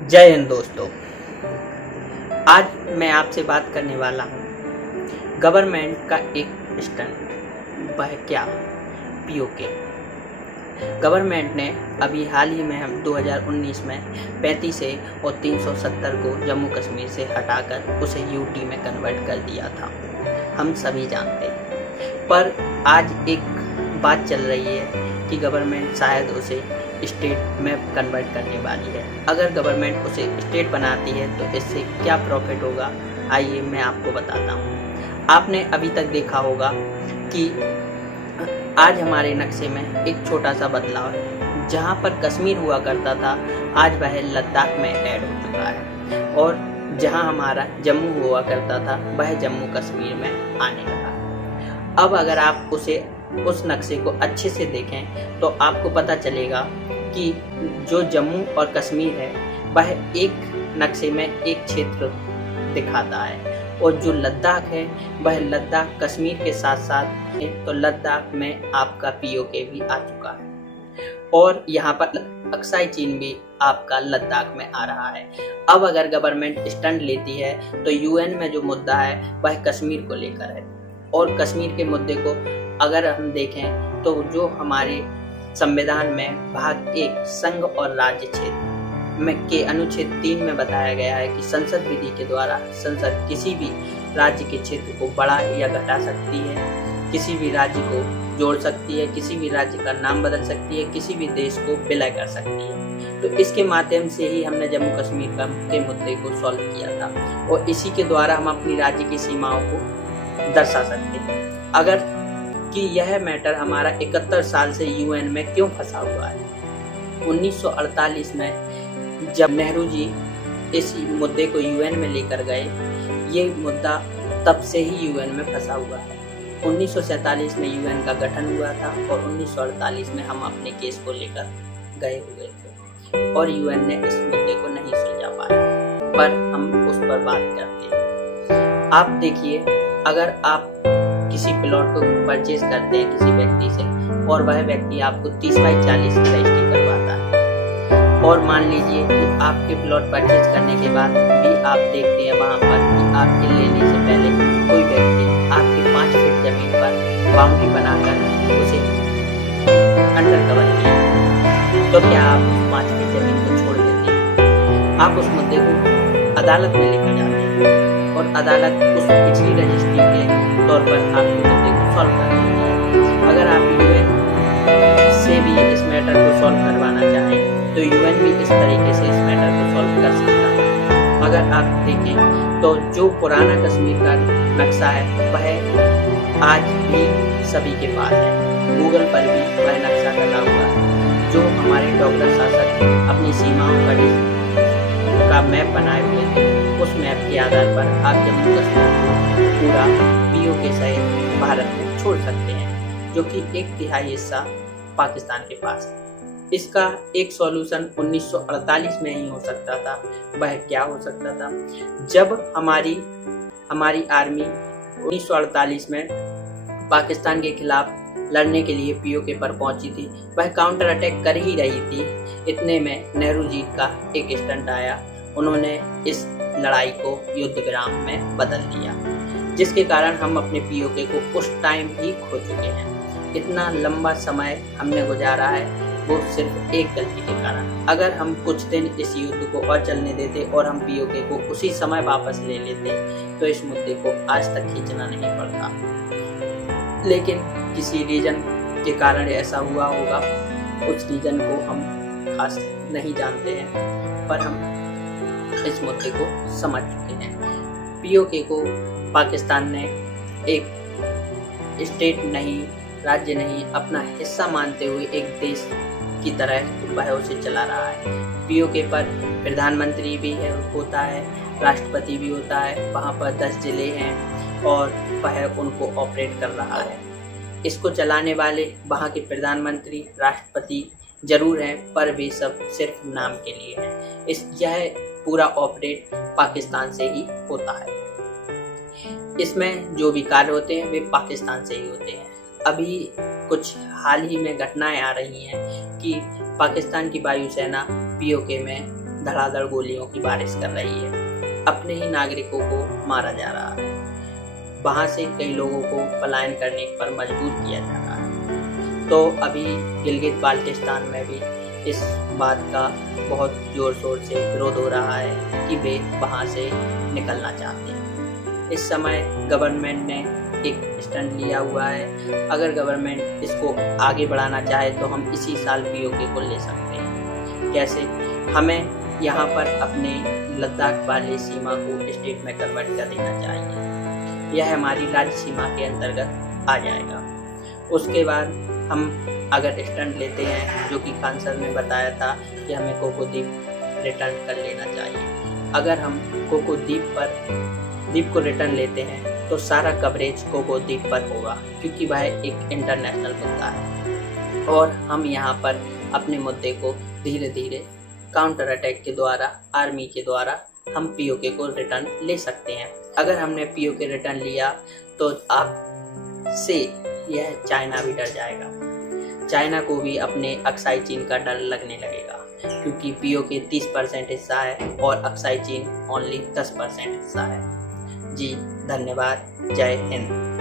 जय हिंद दोस्तों। आज मैं आपसे बात करने वाला हूँ गवर्नमेंट का एक स्टंट। वह क्या? पीओके। गवर्नमेंट ने अभी हाल ही में हम 2019 में 35 ए और 370 को जम्मू कश्मीर से हटाकर उसे यूटी में कन्वर्ट कर दिया था, हम सभी जानते हैं। पर आज एक बात चल रही है कि गवर्नमेंट शायद उसे स्टेट में कन्वर्ट करने वाली है। अगर गवर्नमेंट उसे स्टेट बनाती है तो इससे क्या प्रॉफिट होगा, आइए मैं आपको बताता हूँ। आपने अभी तक देखा होगा कि आज हमारे नक्शे में एक छोटा सा बदलाव है। जहाँ पर कश्मीर हुआ करता था, आज वह लद्दाख में ऐड हो चुका है, और जहाँ हमारा जम्मू हुआ करता था वह जम्मू कश्मीर में आने लगा है। अब अगर आप उस नक्शे को अच्छे से देखें तो आपको पता चलेगा कि जो जम्मू और कश्मीर है वह एक नक्शे में एक क्षेत्र दिखाता है, और जो लद्दाख है वह लद्दाख कश्मीर के साथ साथ है। तो लद्दाख में आपका पीओके भी आ चुका है, और यहाँ पर अक्साई चीन भी आपका लद्दाख में आ रहा है। अब अगर गवर्नमेंट स्टैंड लेती है तो यूएन में जो मुद्दा है वह कश्मीर को लेकर है, और कश्मीर के मुद्दे को अगर हम देखें तो जो हमारे संविधान में भाग 1 संघ और राज्य क्षेत्र में के अनुच्छेद 3 में बताया गया है कि संसद विधि के द्वारा संसद किसी भी राज्य के क्षेत्र को बढ़ा या घटा सकती है, किसी भी राज्य को जोड़ सकती है, किसी भी राज्य का नाम बदल सकती है, किसी भी देश को विलय कर सकती है। तो इसके माध्यम से ही हमने जम्मू कश्मीर के मुद्दे को सॉल्व किया था, और इसी के द्वारा हम अपनी राज्य की सीमाओं को दर्शा सकते हैं। अगर कि यह मैटर हमारा 71 साल से यूएन में क्यों फंसा हुआ है। 1948 में जब नेहरू जी इस मुद्दे को यूएन में लेकर गए, ये मुद्दा तब से ही यूएन में फंसा हुआ है। 1947 में यूएन का गठन हुआ था, और 1948 में हम अपने केस को लेकर गए हुए थे, और यूएन ने इस मुद्दे को नहीं सुलझा पाया, पर हम उस पर बात करते हैं। आप देखिए, अगर आप किसी प्लॉट को परचेज करते हैं किसी व्यक्ति से, और वह व्यक्ति आपको 30/40 की रजिस्ट्री करवाता है, और मान लीजिए कि आपके प्लॉट परचेज करने के बाद भी आप देखते हैं वहां पर कि आपके लेने से पहले कोई व्यक्ति आपके 5 फीट जमीन पर बाउंड्री बनाकर उसे अंडर कवर किया, तो क्या आप उस 5 फीट जमीन को छोड़ देते हैं? आप उस मुद्दे को अदालत में लेकर जाते हैं, और अदालत उस पिछली रजिस्ट्री के तौर पर आपके मुद्दे को सॉल्व कर देती है। अगर आप यूएन से भी इस मैटर को सॉल्व करवाना चाहें तो यूएन भी इस तरीके से इस मैटर को सॉल्व कर सकता है। अगर आप देखें तो जो पुराना कश्मीर का नक्शा है वह आज भी सभी के पास है, गूगल पर भी वह नक्शा लगा हुआ है। जो हमारे डॉक्टर शासक अपनी सीमाओं का मैप बनाए हुए थे, उस मैप के आधार पर आप जम्मू कश्मीर को पूरा पीओके सहित भारत में छोड़ सकते हैं, जो कि 1/3 हिस्सा पाकिस्तान के पास है। इसका एक सॉल्यूशन 1948 में ही हो सकता था। वह क्या हो सकता था? जब हमारी आर्मी 1948 में पाकिस्तान के खिलाफ लड़ने के लिए पीओके पर पहुंची थी, वह काउंटर अटैक कर ही रही थी। इतने में नेहरू जी का एक स्टंट आया, उन्होंने इस लड़ाई को युद्ध विराम में बदल दिया, जिसके कारण हम अपने पीओके को उस टाइम ही खो चुके हैं। इतना लंबा समय हमने गुजारा है वो सिर्फ एक गलती के कारण। अगर हम कुछ दिन इस युद्ध को और चलने देते और हम पीओके को उसी समय वापस ले लेते तो इस मुद्दे को आज तक खींचना नहीं पड़ता, लेकिन किसी रीजन के कारण ऐसा हुआ होगा। उस रीजन को हम खास नहीं जानते हैं, पर हम इस मुद्दे को समझ चुके हैं। पीओके को पाकिस्तान ने एक स्टेट नहीं, राज्य नहीं, अपना हिस्सा मानते हुए एक देश की तरह वह उसे चला रहा है। पीओके पर प्रधानमंत्री भी होता है, राष्ट्रपति भी होता है, वहाँ पर 10 जिले हैं और वह उनको ऑपरेट कर रहा है। इसको चलाने वाले वहाँ के प्रधानमंत्री, राष्ट्रपति जरूर हैं, पर वे सब सिर्फ नाम के लिए हैं। यह पूरा ऑपरेट पाकिस्तान से ही होता है। इसमें जो भी कार्य होते हैं वे पाकिस्तान से ही होते हैं। अभी कुछ हाल ही में घटनाएं आ रही हैं कि पाकिस्तान की वायुसेना पीओके में धड़ाधड़ गोलियों की बारिश कर रही है। अपने ही नागरिकों को मारा जा रहा है। वहां से कई लोगों को पलायन करने पर मजबूर किया जा रहा है। तो अभी गिलगित बाल्टिस्तान में भी इस बात का बहुत जोर शोर से विरोध हो रहा है कि वे वहां से निकलना चाहते हैं। इस समय गवर्नमेंट ने एक स्टैंड लिया हुआ है। अगर गवर्नमेंट इसको आगे बढ़ाना चाहे तो हम इसी साल पीओके को ले सकते हैं। कैसे? हमें यहाँ पर अपने लद्दाख वाली सीमा को स्टेट में कन्वर्ट कर देना चाहिए। यह हमारी राज्य सीमा के अंतर्गत आ जाएगा। उसके बाद हम अगर स्टैंड लेते हैं, जो कि खान सर ने बताया था कि हमें कोको द्वीप रिटर्न कर लेना चाहिए। अगर हम कोको द्वीप को रिटर्न लेते हैं तो सारा कवरेज कोको द्वीप पर होगा, क्योंकि वह एक इंटरनेशनल मुद्दा है और हम यहाँ पर अपने मुद्दे को धीरे धीरे काउंटर अटैक के द्वारा, आर्मी के द्वारा हम पीओके को रिटर्न ले सकते हैं। अगर हमने पीओके रिटर्न लिया तो आप से यह चाइना भी डर जाएगा। चाइना को भी अपने अक्साई चीन का डर लगने लगेगा, क्योंकि पीओके 30% हिस्सा है और अक्साई चीन ओनली 10% हिस्सा है। जी धन्यवाद। जय हिंद।